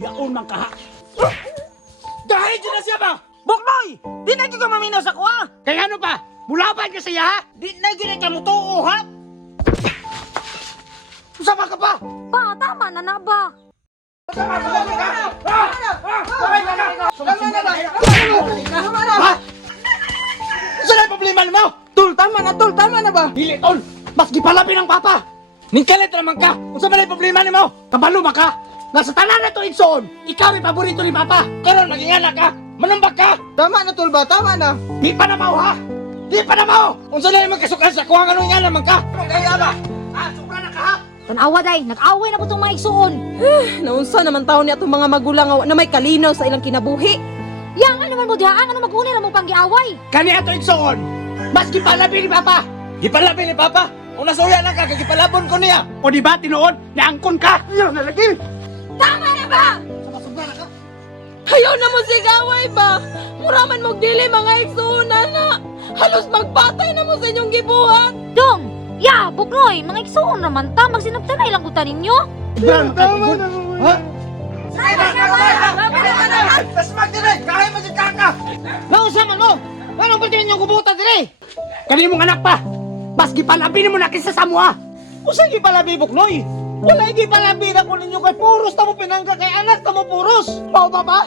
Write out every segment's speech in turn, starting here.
Suyaon man ka ha. Dahil dyan na siya ba? Buknoy! Di na ka maminaw sa kuha! Kaya ano pa? Mulaban ka siya ha? Di na ka mo tuo, ha? Usama ka pa? Pa, tama na na ba? Ha? Saan ang problema mo? Tol, tama na ba? Dili, tol! Mas gipalabi ng papa! Ningkalit naman ka! Kung saan ang problema mo? Kabalo ba ka? Nasa tanan na to, Igsoon! Ikaw ay paborito ni papa! Karon maging anak ka! Manambag ka! Tama na, tol ba? Tama na. Di pa namaw ha! Di pa namaw! Kung saan na magkasukan sa kuha nga nga naman ka! Kaya ba? Ha? Sobra na ka ha? Tanawa day, nag-away na po itong mga igsuon. Naunsa naman taon niya itong mga magulang na may kalinaw sa ilang kinabuhi. Yang ano man mo dihaan, ano magunil mo pang giaway. Kani ato Igsoon! Mas gipalabi ni papa! Gipalabi ni papa! Kung nasuya na ka, kagipalabon ko niya! O di ba, tinuod? Naangkon ka! Yan na lagi! Tama na ba? Sobra na ka! Ayaw na mo sigaway ba? Muraman mo dili mga igsuunan na. Halos magpatay na mo sa inyong gibuhat. Dong, ya, buknoy, mga igsuon naman ta, magsinabtanay lang kuta ninyo. Tama na mo! Ha? Tasmag dire! Kaya mo si kaka! Nausaman mo! Anong pwede niyo kubuta dire? Kani mong anak pa! Mas gipalabi mo na kisa sa mua! Usay gipalabi, Buknoy? Wala gipalabi na ko ninyo kay puros na mo pinangga kay anak na mo puros. Pao ba ba?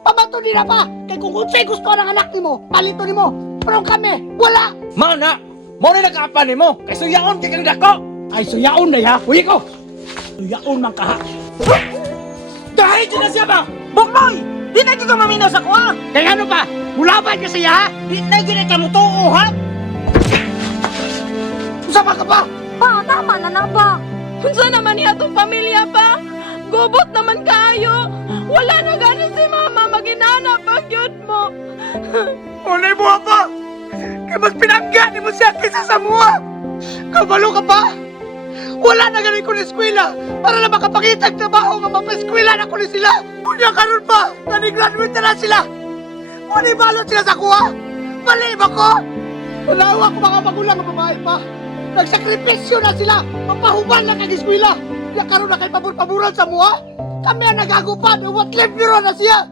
Pabato din na pa! Kay kung unsay gusto ng anak ni mo, palito ni mo! Pero kami, wala! Mana, mo ni nagkaapan nimo kay suyaon kay kang dako. Ay, suyaon na ha! Uy ko! Suyaon man ka ha! Dahil dyan na siya ba? Buknoy! Di na ka maminaw sa kuha! Kaya ano pa? Mulaban ka siya ha? Di na ka mo tuo, ha? Usama ka pa? Pa, tama na na ba? Unsa naman niya itong pamilya pa? Gubot naman kayo. Wala na gani si mama maginana pag yun mo. Unay mo pa! Kaya mas pinangga ni mo siya kaysa sa mua! Kabalo ka pa! Wala na galing ko na eskwela para na makapakita ang trabaho nga mapa-eskwela na ko ni sila! Kunya karon pa! Nani-graduate na sila! Muni balot sila sa kuha! Mali ba ko? Wala ko mga magulang ng babae pa! Nagsakripisyo na sila! Mapahuban lang ang eskwela! Kaya karon na kay pabor-paboran sa mua! Kami ang nagagupad! What life bureau na siya!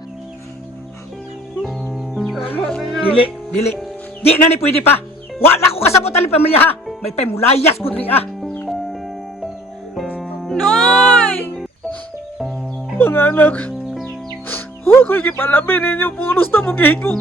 Dili! Di na ni pwede pa! Wala ko kasabutan ni pamilya ha! May pamulayas ko diri ah! Noy! Mga anak, huwag ko gipalabi ninyo puros na mo gihigo.